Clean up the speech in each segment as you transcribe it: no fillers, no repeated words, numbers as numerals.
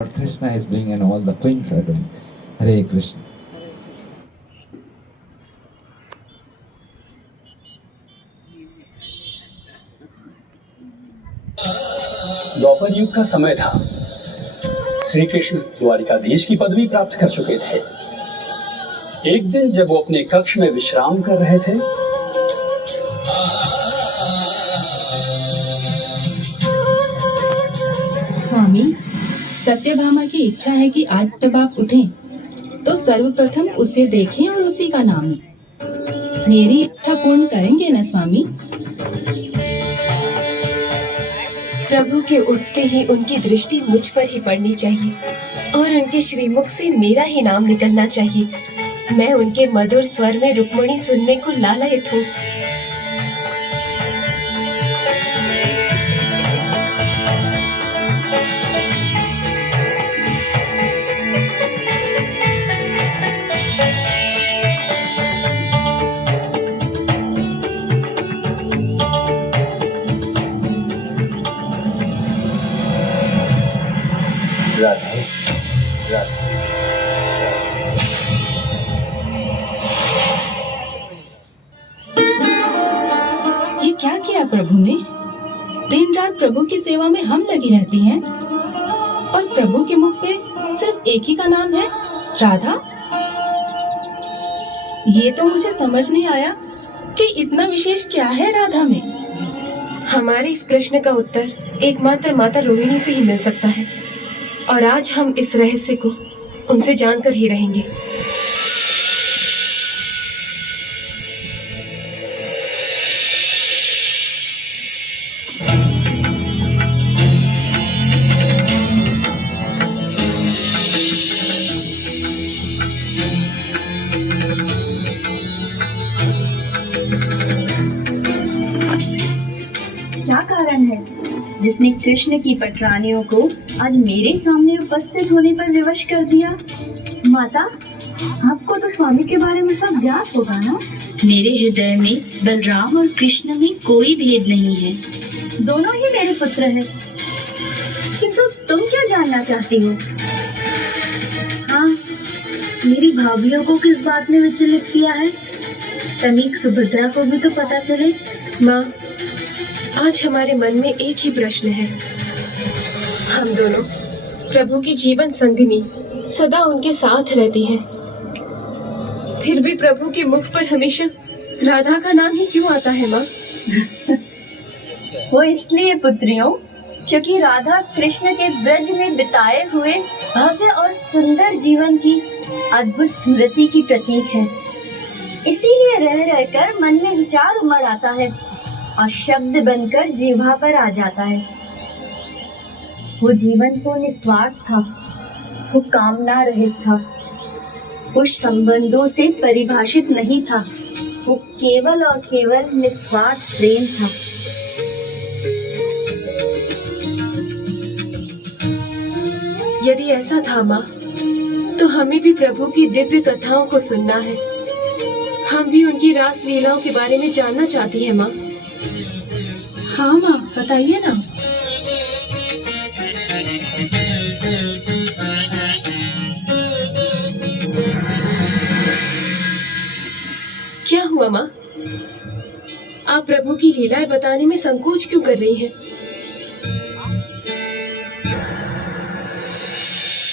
what Krishna is doing and all the queens are doing. Hare Krishna. द्वापर युग का समय था। श्री कृष्ण द्वारिकाधीश की पदवी प्राप्त कर चुके थे। एक दिन जब वो अपने कक्ष में विश्राम कर रहे थे, स्वामी, सत्यभामा की इच्छा है कि आज जब आप उठें तो सर्वप्रथम उसे देखें और उसी का नाम लें। मेरी इच्छा पूर्ण करेंगे ना स्वामी? प्रभु के उठते ही उनकी दृष्टि मुझ पर ही पड़नी चाहिए और उनके श्रीमुख से मेरा ही नाम निकलना चाहिए। मैं उनके मधुर स्वर में रुक्मणी सुनने को लालायित हूँ। राधे राधे। ये क्या किया प्रभु ने? दिन रात प्रभु की सेवा में हम लगी रहती हैं और प्रभु के मुख पे सिर्फ एक ही का नाम है, राधा। ये तो मुझे समझ नहीं आया कि इतना विशेष क्या है राधा में। हमारे इस प्रश्न का उत्तर एकमात्र माता रोहिणी से ही मिल सकता है और आज हम इस रहस्य को उनसे जानकर ही रहेंगे। क्या कारण है जिसने कृष्ण की पटरानियों को आज मेरे सामने उपस्थित होने पर विवश कर दिया? माता, आपको तो स्वामी के बारे में सब ज्ञात होगा ना? मेरे हृदय में बलराम और कृष्ण में कोई भेद नहीं है। दोनों ही मेरे पुत्र हैं। किंतु तुम क्या जानना चाहती हो? हाँ, मेरी भाभीियों को किस बात ने विचलित किया है? तनिक सुभद्रा को भी तो पता चले। माँ, आज हमारे मन में एक ही प्रश्न है। हम दोनों प्रभु की जीवन संगिनी सदा उनके साथ रहती हैं, फिर भी प्रभु के मुख पर हमेशा राधा का नाम ही क्यों आता है माँ? वो इसलिए पुत्रियों, क्योंकि राधा कृष्ण के ब्रज में बिताए हुए भव्य और सुंदर जीवन की अद्भुत स्मृति की प्रतीक है। इसीलिए रह रहकर मन में विचार उमड़ आता है और शब्द बनकर जीवा पर आ जाता है। वो जीवन तो निस्वार्थ था, वो कामना रहित था, वो संबंधों से परिभाषित नहीं था, वो केवल और केवल निस्वार्थ प्रेम था। यदि ऐसा था माँ, तो हमें भी प्रभु की दिव्य कथाओं को सुनना है। हम भी उनकी रास लीलाओं के बारे में जानना चाहती है माँ। हाँ माँ, बताइए ना। क्या हुआ माँ? आप प्रभु की लीलाएं बताने में संकोच क्यों कर रही हैं?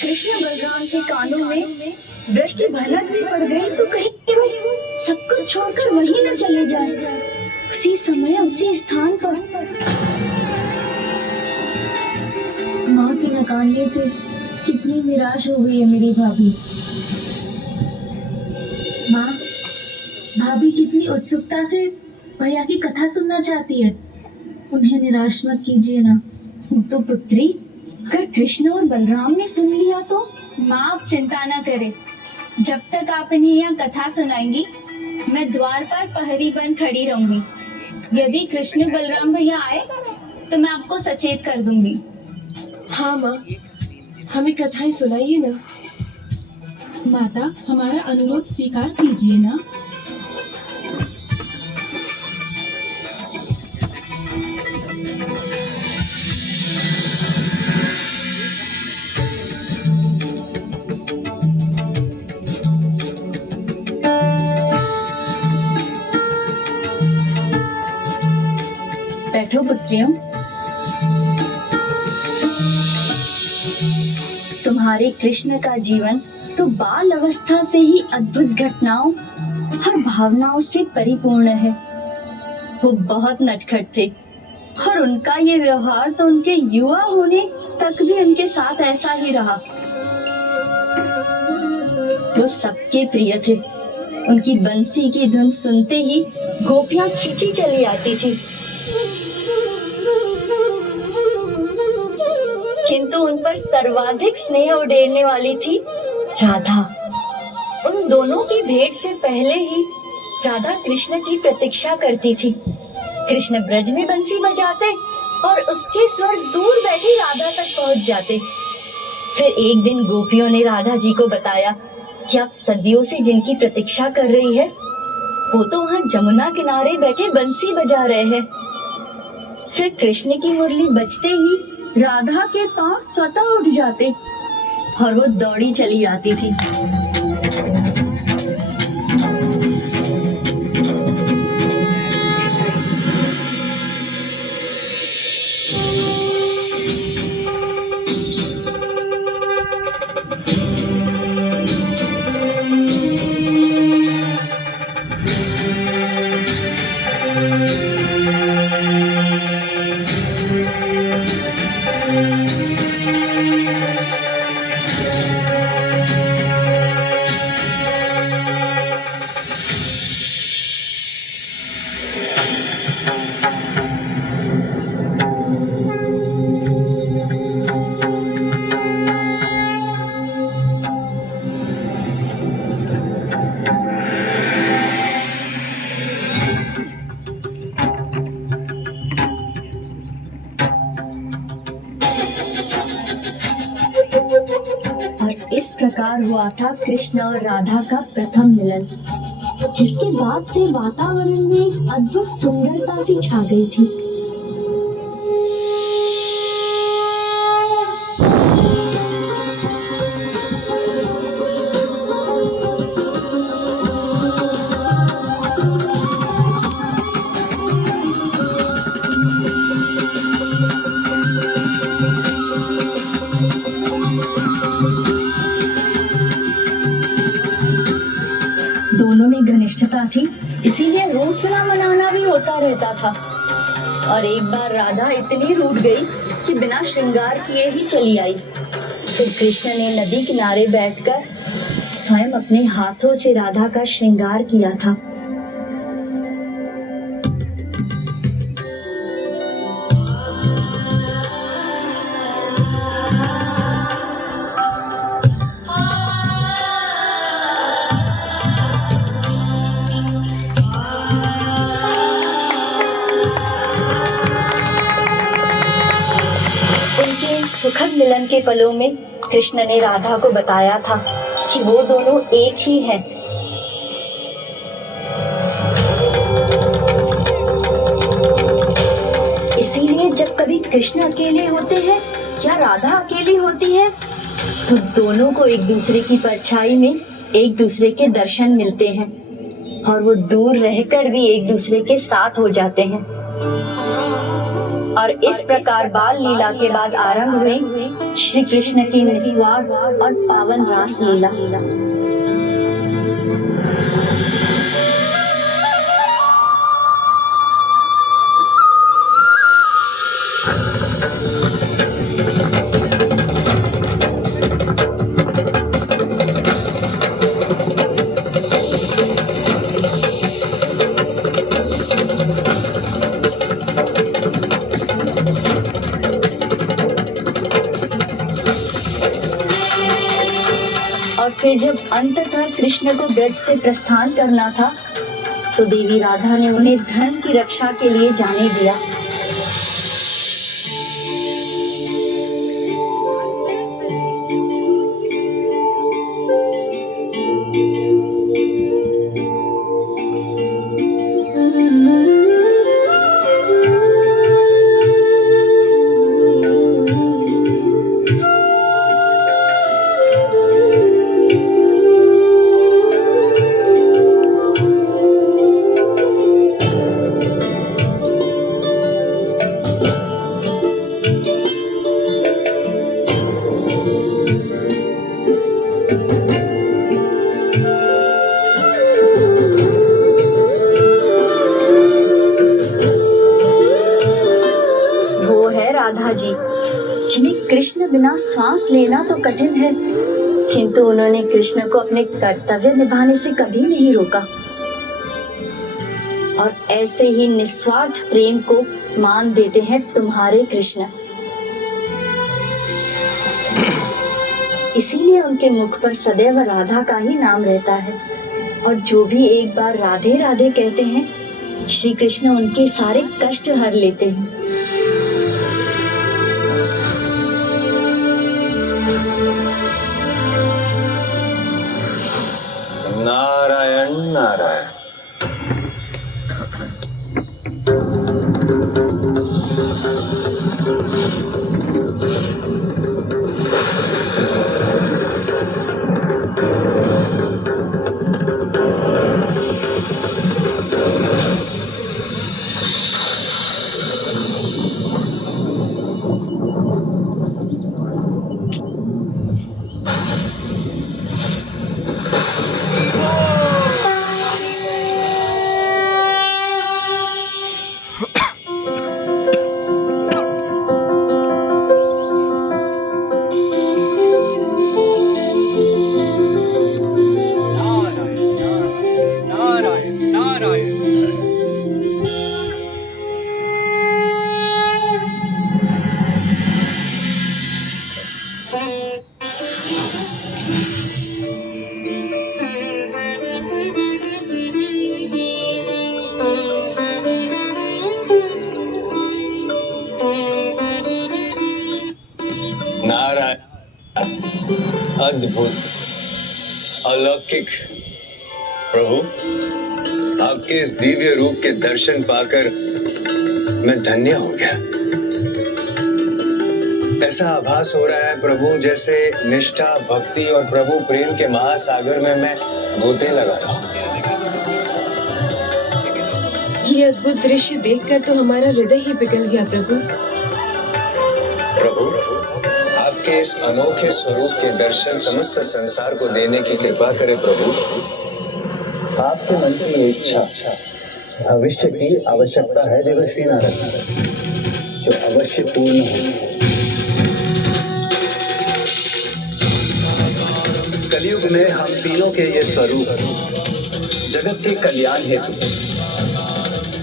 कृष्ण बलराम के कानों में ब्रज की भनक भी पड़ गई तो कहीं वो सब कुछ छोड़कर वहीं न चले जाए, उसी समय उसी स्थान पर। माँ के नकाने से कितनी निराश हो गई है मेरी भाभी। माँ, भाभी कितनी उत्सुकता से भैया की कथा सुनना चाहती है। उन्हें निराश मत कीजिए ना। तो पुत्री, अगर कृष्ण और बलराम ने सुन लिया तो? माँ, आप चिंता न करें। जब तक आप इन्हें यहाँ कथा सुनाएंगी, मैं द्वार पर पहरी बन खड़ी रहूंगी। यदि कृष्ण बलराम भैया आए तो मैं आपको सचेत कर दूंगी। हाँ माँ, हमें कथाएं सुनाइए ना। माता, हमारा अनुरोध स्वीकार कीजिए ना। बैठो पुत्रियों। तुम्हारे कृष्ण का जीवन तो बाल अवस्था से ही अद्भुत घटनाओं और भावनाओं से परिपूर्ण है। वो बहुत नटखट थे और उनका ये व्यवहार तो उनके युवा होने तक भी उनके साथ ऐसा ही रहा। वो सबके प्रिय थे। उनकी बंसी की धुन सुनते ही गोपियां खींची चली आती थी। किंतु उन पर सर्वाधिक स्नेह उड़ेरने वाली थी राधा। उन दोनों की भेंट से पहले ही राधा कृष्ण की प्रतीक्षा करती थी। कृष्ण ब्रज में बंसी बजाते और उसके स्वर दूर बैठी राधा तक पहुंच जाते। फिर एक दिन गोपियों ने राधा जी को बताया कि आप सदियों से जिनकी प्रतीक्षा कर रही है वो तो वहाँ जमुना किनारे बैठे बंसी बजा रहे हैं। फिर कृष्ण की मुरली बजते ही राधा के पांव स्वतः उठ जाते और वो दौड़ी चली आती थी। इस प्रकार हुआ था कृष्ण और राधा का प्रथम मिलन, जिसके बाद से वातावरण में एक अद्भुत सुंदरता सी छा गई थी। दोनों में घनिष्ठता थी, इसीलिए रूठना मनाना भी होता रहता था। और एक बार राधा इतनी रूठ गई कि बिना श्रृंगार किए ही चली आई। फिर कृष्ण ने नदी किनारे बैठकर स्वयं अपने हाथों से राधा का श्रृंगार किया था। सुखद मिलन के पलों में कृष्ण ने राधा को बताया था कि वो दोनों एक ही हैं। इसीलिए जब कभी कृष्ण अकेले होते हैं या राधा अकेली होती है तो दोनों को एक दूसरे की परछाई में एक दूसरे के दर्शन मिलते हैं और वो दूर रहकर भी एक दूसरे के साथ हो जाते हैं। और इस प्रकार बाल लीला के बाद आरंभ हुई श्री कृष्ण की निस्वार्थ और पावन रास लीला। फिर जब अंततः कृष्ण को ब्रज से प्रस्थान करना था तो देवी राधा ने उन्हें धर्म की रक्षा के लिए जाने दिया। बिना श्वास लेना तो कठिन है, किंतु उन्होंने कृष्ण को अपने कर्तव्य निभाने से कभी नहीं रोका और ऐसे ही निस्वार्थ प्रेम को मान देते हैं तुम्हारे कृष्ण। इसीलिए उनके मुख पर सदैव राधा का ही नाम रहता है और जो भी एक बार राधे राधे कहते हैं, श्री कृष्ण उनके सारे कष्ट हर लेते हैं। नारायण नारायण। अद्भुत, अलौकिक। प्रभु, आपके इस दिव्य रूप के दर्शन पाकर मैं धन्य हो गया। ऐसा आभास हो रहा है प्रभु जैसे निष्ठा, भक्ति और प्रभु प्रेम के महासागर में मैं गोते लगा रहा हूँ। ये अद्भुत दृश्य देखकर तो हमारा हृदय ही पिघल गया प्रभु। प्रभु, आपके इस अनोखे स्वरूप के दर्शन समस्त संसार को देने की कृपा करे प्रभु। आपके मन की इच्छा भविष्य की आवश्यकता है देवर्षि नारद, जो अवश्य पूर्ण हो। कलयुग में हम तीनों के ये स्वरूप जगत के कल्याण हेतु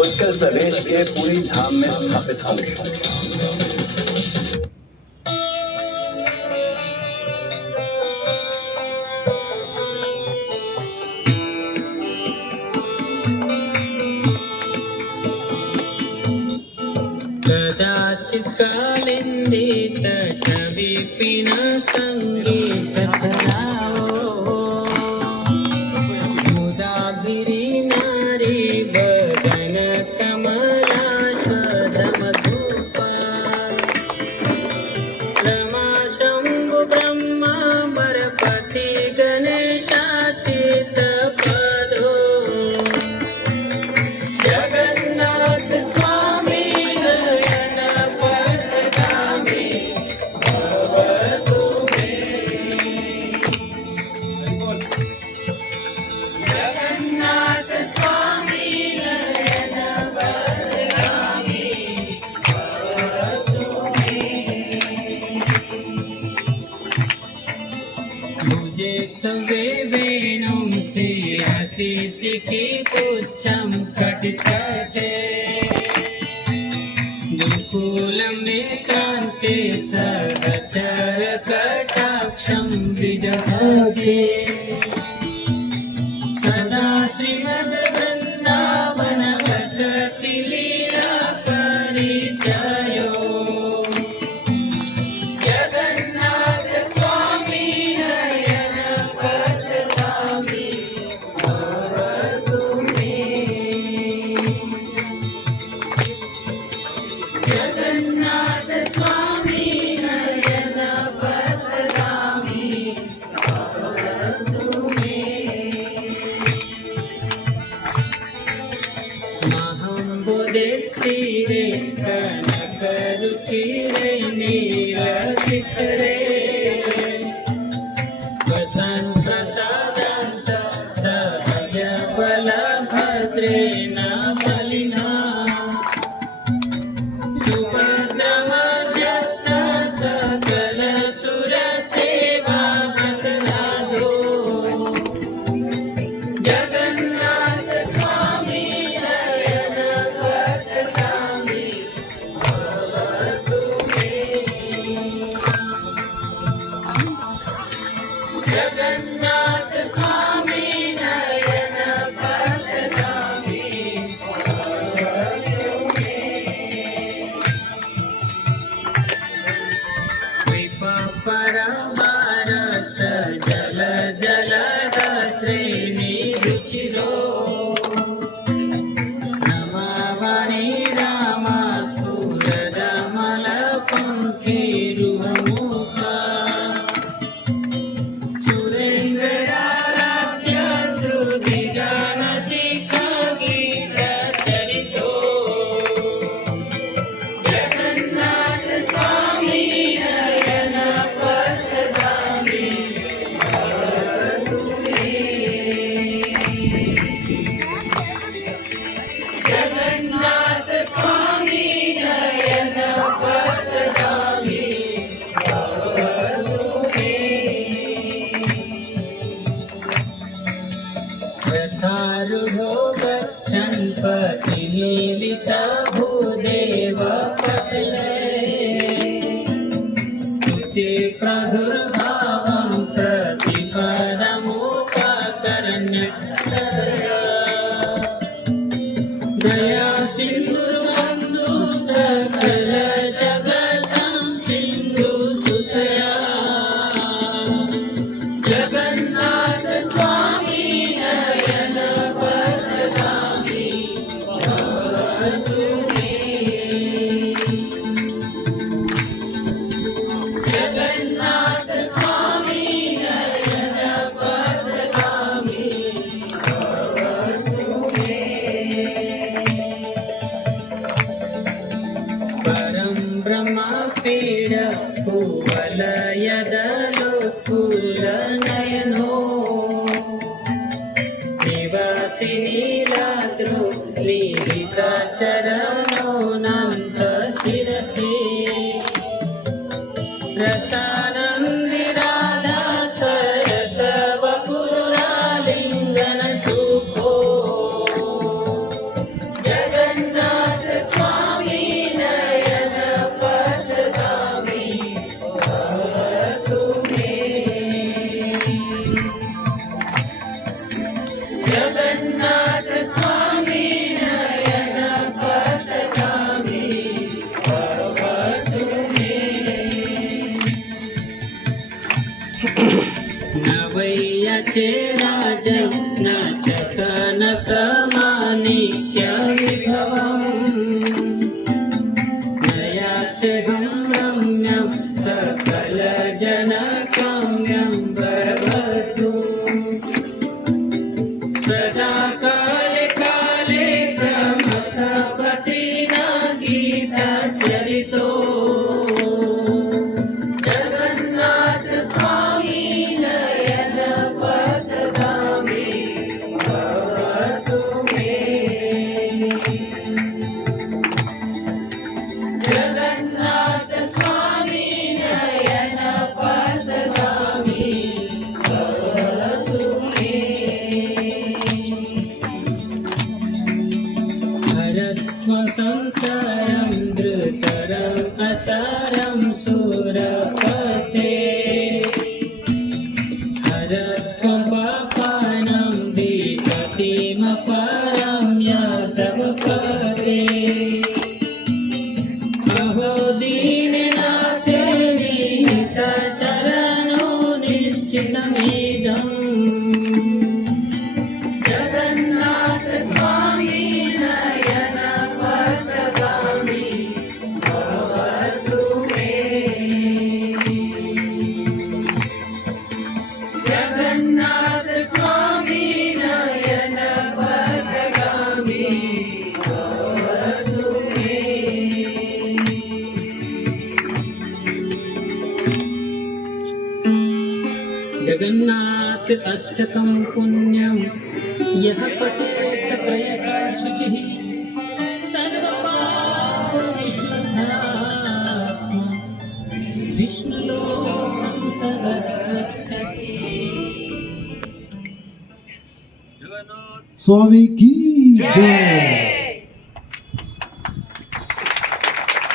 उत्कल प्रदेश के पूरी धाम में स्थापित होंगे। कदाचित् कालिन्दी तटविपिन सङ्गीतकलावो मुदाभिरी नारी वदन कमलाश्वदमधूपा रमा शम्भु ब्रह्मा बरपति गणेशाचित पदो जगन्नाथ स्वामी सवे वेणुं से आशीष की तुच्छं कटितटे दुकूलं नेत्रान्ते सहचर कटाक्षं विदधते सदा श्रीमद् वृन्दावन वसति लीला परिचयो जगन्नाथ स्वामी जगन्नाथ स्वामी नयन पथगामी जगन्नाथ स्वामी नयन पथगामी कृपा परमारस जल जलद श्रेणी रुचिरो नमावणि राम स्फुरदमल पंखे रुहमुखा सुरेन्द्राराध्य श्रुतिगान शिख गीत चरितो जगन्नाथ स्वामी नयन पथगामी जगन्नाथ स्वामी नयन पथगामी रथारूढो गच्छन् पतिमीलित भूदेव पटले स्तुते प्रादुर्भावं प्रतिपदमुपकर्ण्य सदया दया सिन्धुर्बन्धु सकल जगतं सिन्धु सुतया जगन्नाथ स्वामी नयन पथगामी भवतु मे जगन्नाथ स्वामी नयन पथगामी भवतु मे परं ब्रह्म पीड कुवलयदलोत्कुलनयनो निवासि नीलाद्रो लीलितचरणोऽनन्तशिरसि रसानन्दिराधा सरस वपुरालिङ्गन सुखो जगन्नाथ स्वामी नयन पथगामी भवतु मे जगन्नाथ स्वामी नयन पथगामी भवतु मे न वैयचे राजं न च कनकमाणिक्यविभवम् न याचहं रम्यं सकलजनकाम्यं वरवधू सदा काले काले प्रमथपतिना गीतचरितो जगन्नाथ स्वामी नयन पथगामी भवतु मे जगन्नाथ स्वामी नयन पथगामी भवतु मे हरत्वं संसारं धृतरम् असारं सुरपते हरत्वं पापानं विपतिमपरं यातव पते अहो दीननाथ निहितचरणो निश्चितमिदम् जगन्नाथ स्वामी नयन पथगामी भवतु मे जगन्नाथ स्वामी नयन पथगामी भवतु मे जगन्नाथ अष्टकं पुण्यं यः पठेत प्रयता शुचिः सर्वपापविशुद्धात्मा विष्णुलोकं सदा गच्छति स्वामी की जय।